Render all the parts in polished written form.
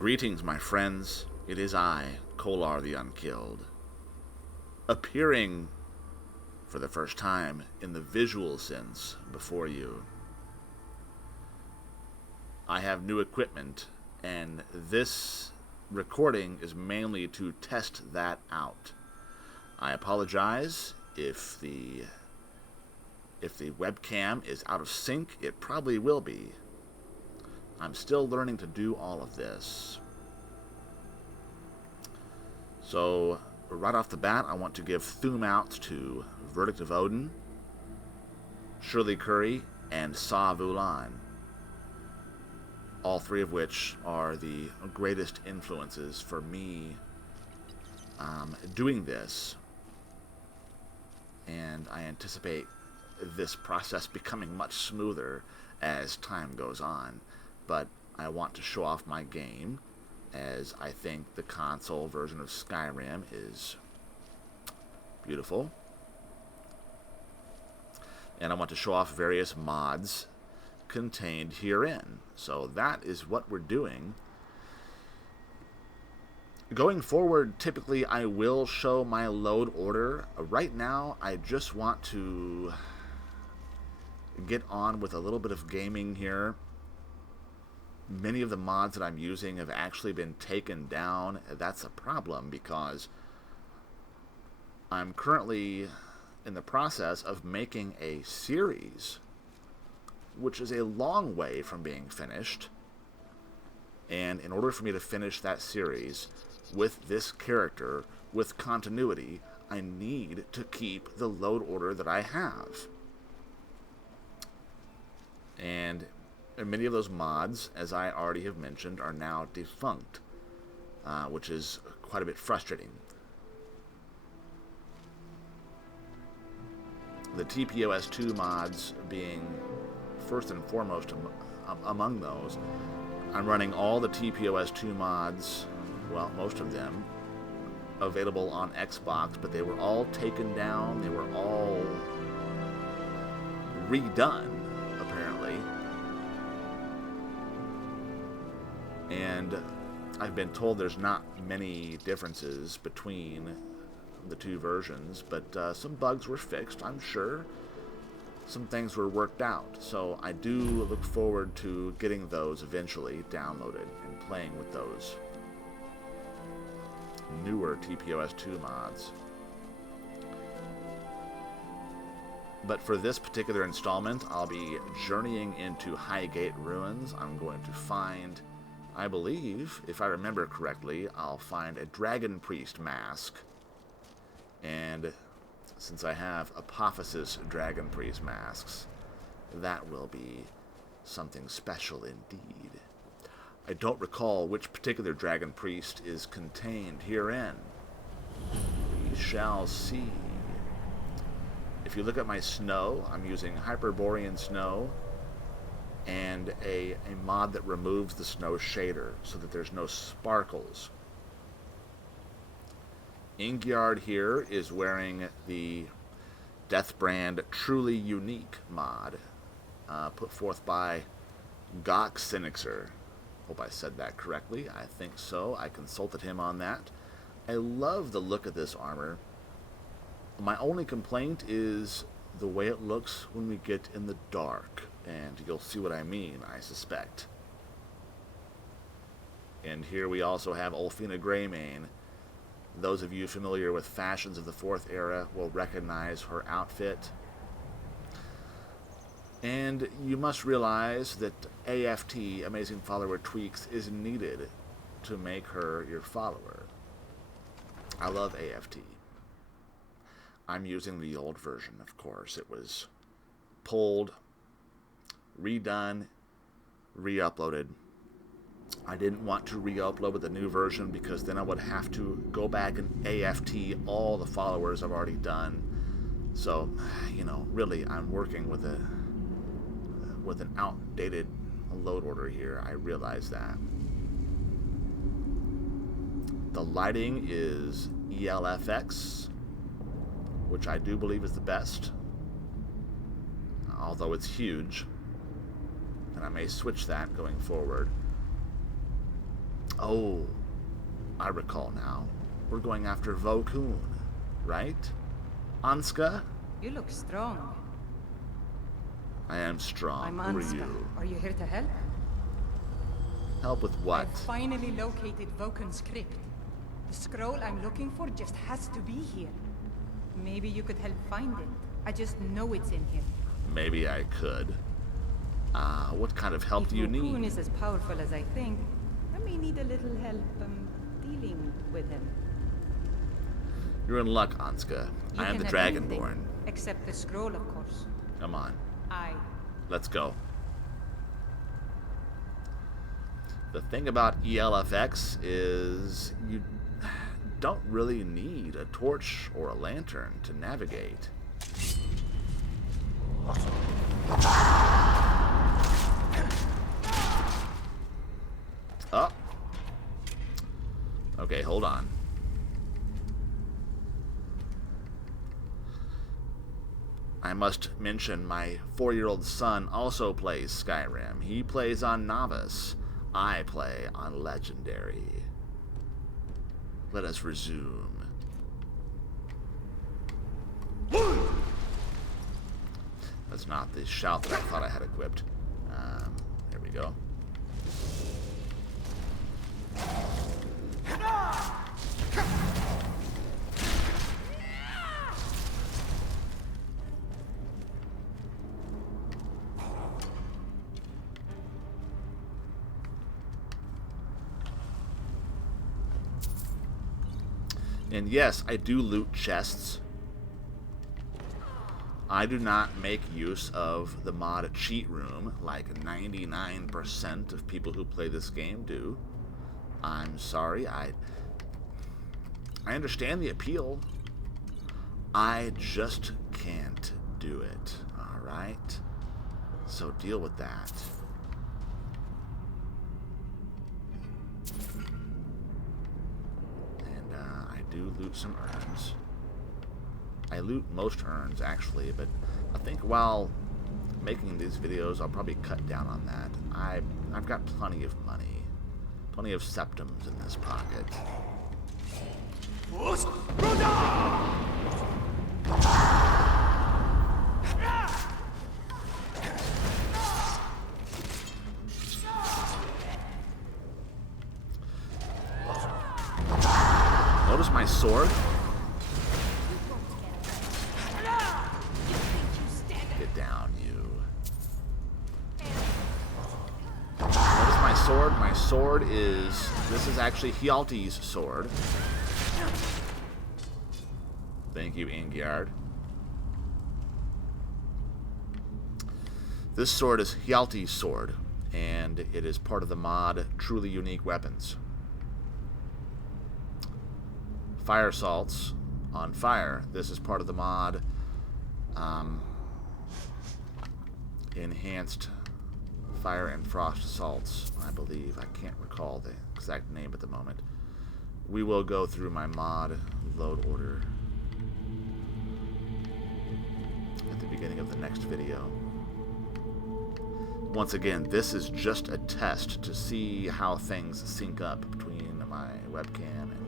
Greetings, my friends. It is I, Kohlar the Unkilled, appearing for the first time in the visual sense before you. I have new equipment, and this recording is mainly to test that out. I apologize if the webcam is out of sync. It probably will be. I'm still learning to do all of this. So, right off the bat, I want to give thum outs to Verdict of Odin, Shirley Curry, and Sa Vulan. All three of which are the greatest influences for me doing this. And I anticipate this process becoming much smoother as time goes on. But I want to show off my game, as I think the console version of Skyrim is beautiful. And I want to show off various mods contained herein. So that is what we're doing. Going forward, typically I will show my load order. Right now, I just want to get on with a little bit of gaming here. Many of the mods that I'm using have actually been taken down. That's a problem because I'm currently in the process of making a series, which is a long way from being finished. And in order for me to finish that series with this character, with continuity, I need to keep the load order that I have. And many of those mods, as I already have mentioned, are now defunct, which is quite a bit frustrating. The TPOS2 mods being first and foremost among those. I'm running all the TPOS2 mods, well, most of them, available on Xbox, but they were all taken down. They were all redone, apparently. And I've been told there's not many differences between the two versions, but some bugs were fixed, I'm sure. Some things were worked out, so I do look forward to getting those eventually downloaded and playing with those newer TPOS2 mods. But for this particular installment, I'll be journeying into Highgate Ruins. I'm going to find, I believe, if I remember correctly, I'll find a Dragon Priest mask. And since I have Apophysis Dragon Priest masks, that will be something special indeed. I don't recall which particular Dragon Priest is contained herein. We shall see. If you look at my snow, I'm using Hyperborean Snow and a mod that removes the snow shader so that there's no sparkles. Ingyard here is wearing the Deathbrand Truly Unique mod, put forth by Gok Sinixer. Hope I said that correctly. I think so. I consulted him on that. I love the look of this armor. My only complaint is the way it looks when we get in the dark, and you'll see what I mean, I suspect. And here we also have Ulfina Greymane. Those of you familiar with fashions of the 4th era will recognize her outfit. And you must realize that AFT, Amazing Follower Tweaks, is needed to make her your follower. I love AFT. I'm using the old version, of course. It was pulled, redone, re-uploaded. I didn't want to re-upload with the new version because then I would have to go back and AFT all the followers I've already done. So, really, I'm working with an outdated load order here. I realize that. The lighting is ELFX, which I do believe is the best, although it's huge, and I may switch that going forward. Oh, I recall now. We're going after Vokun, right? Onska? You look strong. I am strong. I'm Who are Onska. you? Are you here to help? Help with what? I've finally located Vokun's crypt. The scroll I'm looking for just has to be here. Maybe you could help find it. I just know it's in here. Maybe I could. What kind of help do you need? If Vokun is as powerful as I think, I may need a little help dealing with him. You're in luck, Onska. I am the Dragonborn. Except the scroll, of course. Come on. Aye. Let's go. The thing about ELFX is you don't really need a torch or a lantern to navigate. Oh. Okay, hold on. I must mention my 4-year-old son also plays Skyrim. He plays on Novice. I play on Legendary. Let us resume. That's not the shout that I thought I had equipped. There we go. And yes, I do loot chests. I do not make use of the mod cheat room like 99% of people who play this game do. I'm sorry, I understand the appeal. I just can't do it, alright? So deal with that. Do loot some urns. I loot most urns actually, but I think while making these videos I'll probably cut down on that. I've got plenty of money. Plenty of septums in this pocket. Notice my sword? Get down, you. Notice my sword? My sword is... This is actually Hjalti's sword. Thank you, Ingyard. This sword is Hjalti's sword, and it is part of the mod Truly Unique Weapons. Fire salts on fire. This is part of the mod enhanced fire and frost salts, I believe. I can't recall the exact name at the moment. We will go through my mod load order at the beginning of the next video. Once again, this is just a test to see how things sync up between my webcam and...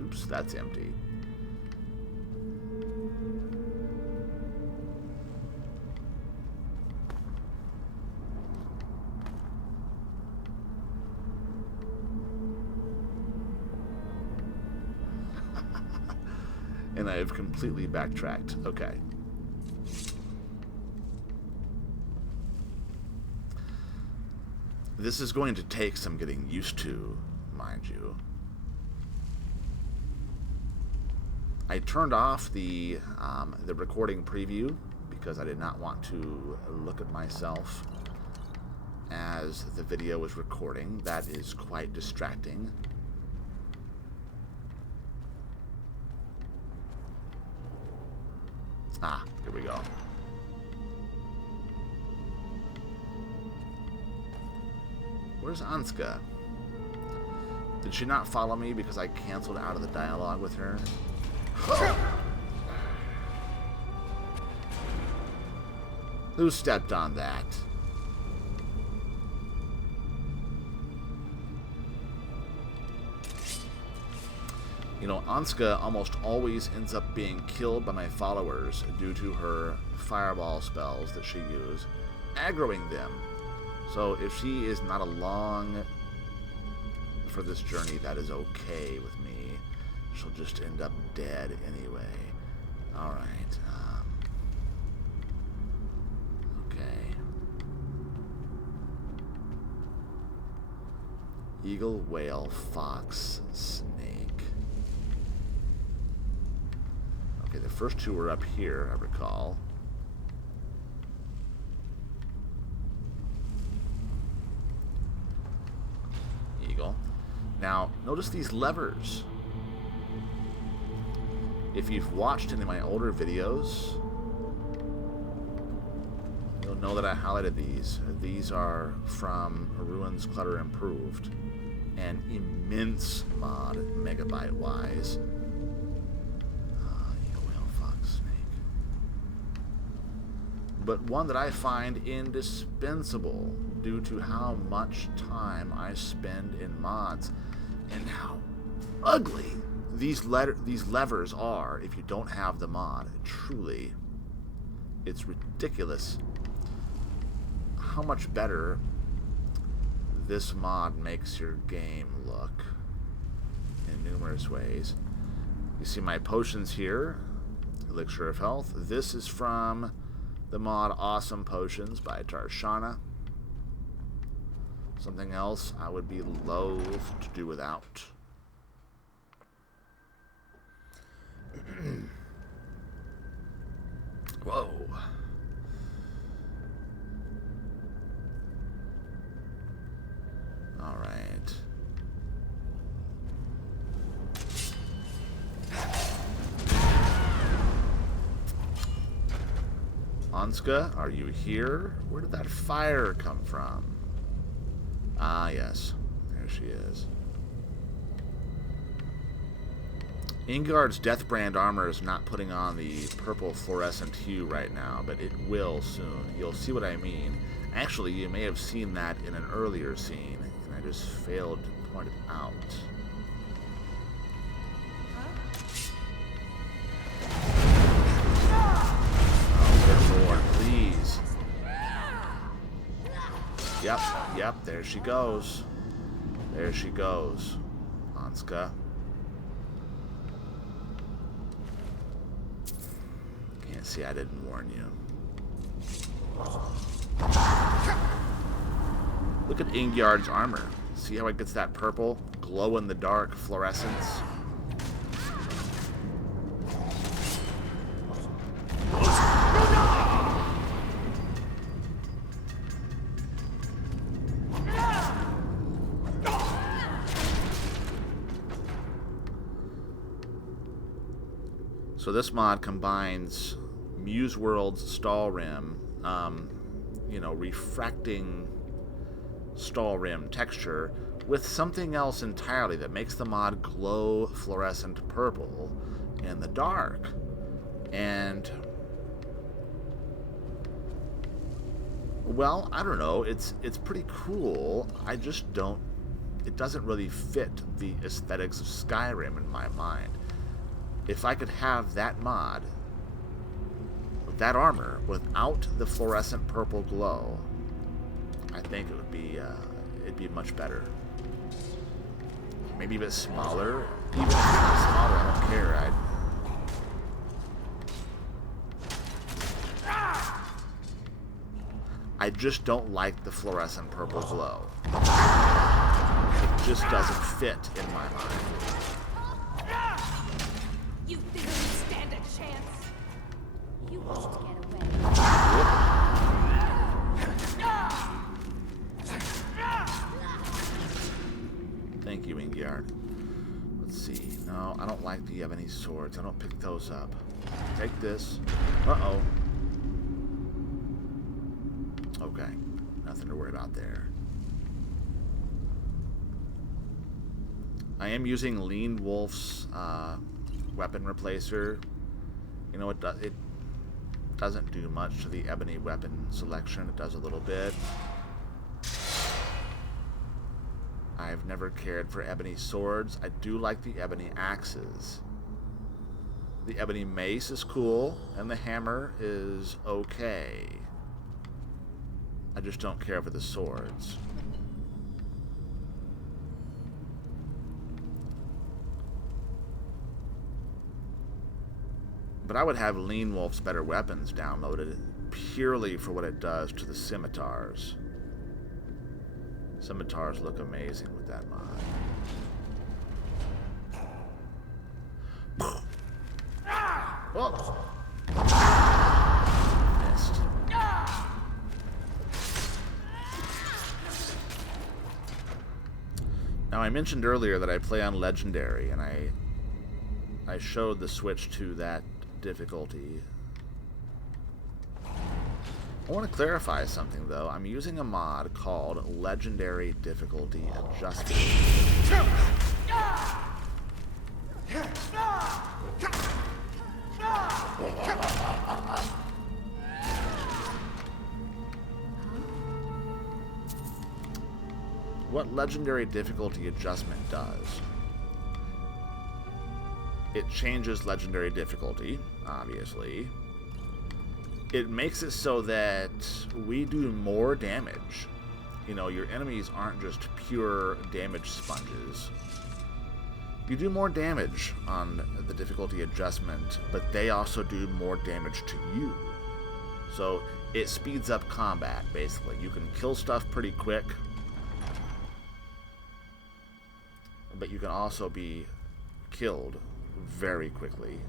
Oops, that's empty. And I have completely backtracked. Okay. This is going to take some getting used to, mind you. I turned off the recording preview because I did not want to look at myself as the video was recording. That is quite distracting. Ah, here we go. Where's Onska? Did she not follow me because I canceled out of the dialogue with her? Who stepped on that? You know, Onska almost always ends up being killed by my followers due to her fireball spells that she uses, aggroing them. So if she is not along for this journey, that is okay with me. She'll just end up dead anyway. Alright. Okay. Eagle, whale, fox, snake. Okay, the first two were up here, I recall. Eagle. Now, notice these levers. If you've watched any of my older videos, you'll know that I highlighted these. These are from Ruins Clutter Improved. An immense mod, megabyte-wise. Eagle, whale, fox, snake. But one that I find indispensable due to how much time I spend in mods and how ugly these levers are if you don't have the mod. Truly, it's ridiculous how much better this mod makes your game look in numerous ways. You see my potions here, Elixir of Health. This is from the mod Awesome Potions by Tarshana. Something else I would be loath to do without. Whoa. All right. Onska, are you here? Where did that fire come from? Ah, yes. There she is. Ingard's Deathbrand armor is not putting on the purple fluorescent hue right now, but it will soon. You'll see what I mean. Actually, you may have seen that in an earlier scene, and I just failed to point it out. Oh, Lord, please. Yep, there she goes. There she goes, Onska. Can't see I didn't warn you. Look at Ingyard's armor. See how it gets that purple, glow-in-the-dark fluorescence? So this mod combines Muse World's stall rim, you know, refracting stall rim texture with something else entirely that makes the mod glow fluorescent purple in the dark. And, well, I don't know, it's pretty cool. I just don't, it doesn't really fit the aesthetics of Skyrim in my mind. If I could have that mod, that armor, without the fluorescent purple glow, I think it would be, it'd be much better. Maybe a bit smaller. Even if it's not smaller, I don't care. I just don't like the fluorescent purple glow. It just doesn't fit in my mind. You didn't stand a chance. You won't get away. Thank you, Ingyard. Let's see. No, I don't like. Do you have any swords? I don't pick those up. Take this. Uh-oh. Okay. Nothing to worry about there. I am using Lean Wolf's weapon replacer. You know, it doesn't do much to the ebony weapon selection. It does a little bit. I've never cared for ebony swords. I do like the ebony axes. The ebony mace is cool, and the hammer is okay. I just don't care for the swords. But I would have Lean Wolf's Better Weapons downloaded purely for what it does to the scimitars. Scimitars look amazing with that mod. Whoa! Missed. Now, I mentioned earlier that I play on Legendary, and I showed the switch to that difficulty. I want to clarify something, though. I'm using a mod called Legendary Difficulty Adjustment. What Legendary Difficulty Adjustment does, it changes Legendary Difficulty, obviously. It makes it so that we do more damage. You know, your enemies aren't just pure damage sponges. You do more damage on the difficulty adjustment, but they also do more damage to you. So it speeds up combat, basically. You can kill stuff pretty quick, but you can also be killed very quickly.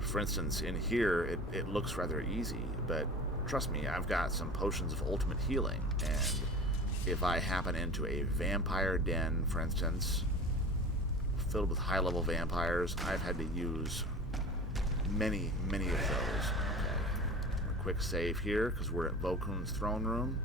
For instance, in here, it looks rather easy, but trust me, I've got some potions of ultimate healing, and if I happen into a vampire den, for instance, filled with high-level vampires, I've had to use many of those. Okay, a quick save here, because we're at Vokun's throne room.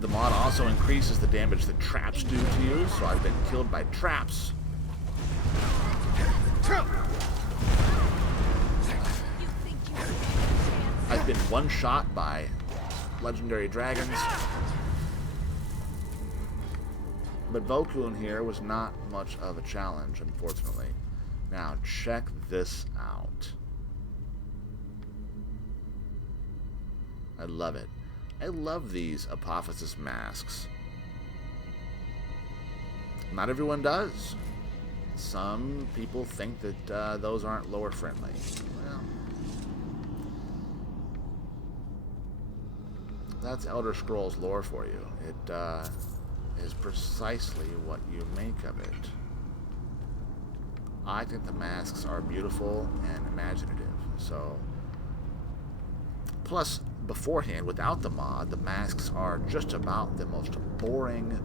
The mod also increases the damage that traps do to you, so I've been killed by traps. I've been one-shot by legendary dragons. But Vokun here was not much of a challenge, unfortunately. Now, check this out. I love it. I love these Apophysis masks. Not everyone does. Some people think that those aren't lore friendly. Well, that's Elder Scrolls lore for you. It is precisely what you make of it. I think the masks are beautiful and imaginative. So, plus, beforehand, without the mod, the masks are just about the most boring,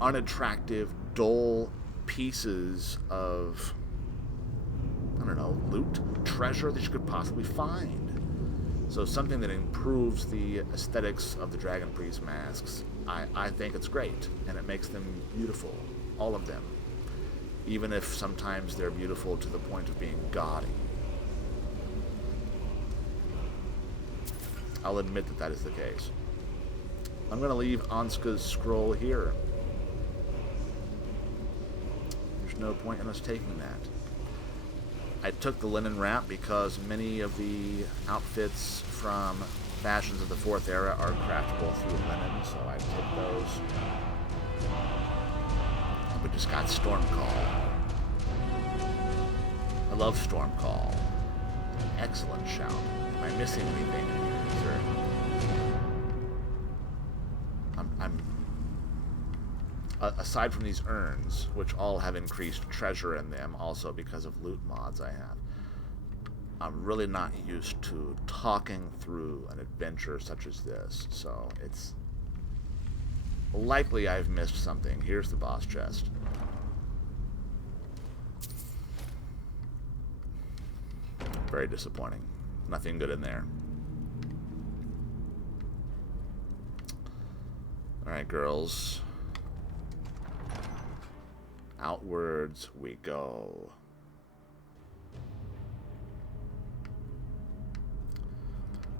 unattractive, dull pieces of, I don't know, loot, treasure that you could possibly find. So something that improves the aesthetics of the Dragon Priest masks, I think it's great, and it makes them beautiful, all of them. Even if sometimes they're beautiful to the point of being gaudy. I'll admit that that is the case. I'm going to leave Onska's scroll here. There's no point in us taking that. I took the linen wrap because many of the outfits from Fashions of the Fourth Era are craftable through linen, so I took those. We just got Stormcall. I love Stormcall. Excellent shout. Am I missing anything in here, sir? Aside from these urns, which all have increased treasure in them, also because of loot mods I have, I'm really not used to talking through an adventure such as this, so it's likely I've missed something. Here's the boss chest. Very disappointing. Nothing good in there. Alright, girls. outwards we go.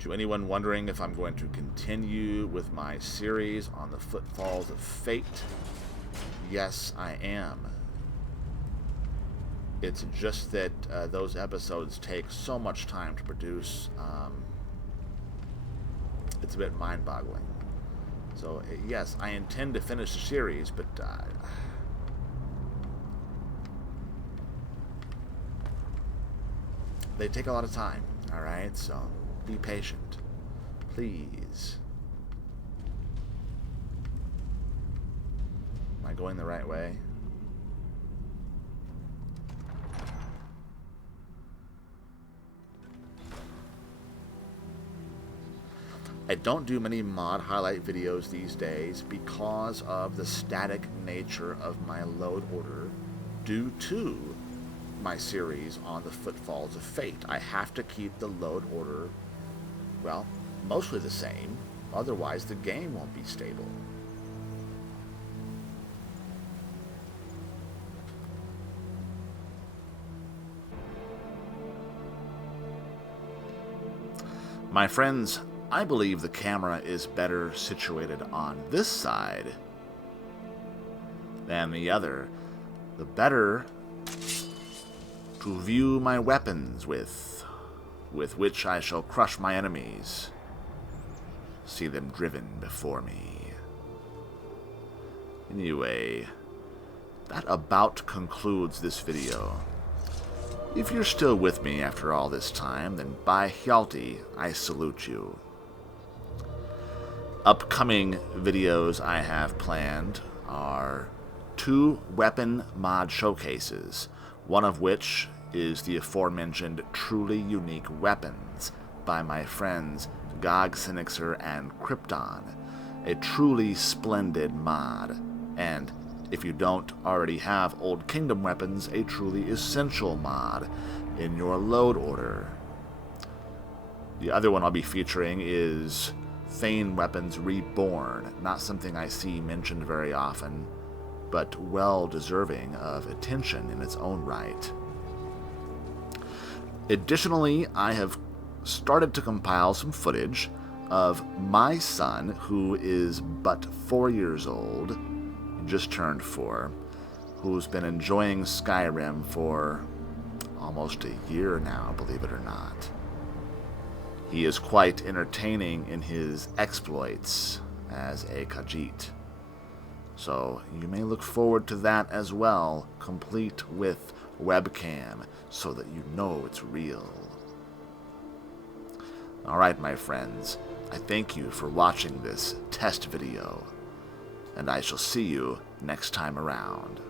To anyone wondering if I'm going to continue with my series on the Footfalls of Fate, yes, I am. It's just that those episodes take so much time to produce. It's a bit mind-boggling. So, yes, I intend to finish the series, but they take a lot of time, alright? So, be patient. Please. Am I going the right way? I don't do many mod highlight videos these days because of the static nature of my load order due to my series on the Footfalls of Fate. I have to keep the load order, well, mostly the same, otherwise the game won't be stable. My friends, I believe the camera is better situated on this side than the other. The better to view my weapons with which I shall crush my enemies, see them driven before me. Anyway, that about concludes this video. If you're still with me after all this time, then by Hjalti, I salute you. Upcoming videos I have planned are 2 weapon mod showcases, one of which is the aforementioned truly unique weapons by my friends Gog Sinixer and Krypton, a truly splendid mod, and if you don't already have Old Kingdom weapons, a truly essential mod in your load order. The other one I'll be featuring is Thane Weapons Reborn, not something I see mentioned very often, but well deserving of attention in its own right. Additionally, I have started to compile some footage of my son, who is but 4 years old, just turned 4, who's been enjoying Skyrim for almost a year now, believe it or not. He is quite entertaining in his exploits as a Khajiit. So you may look forward to that as well, complete with webcam, so that you know it's real. Alright, my friends, I thank you for watching this test video, and I shall see you next time around.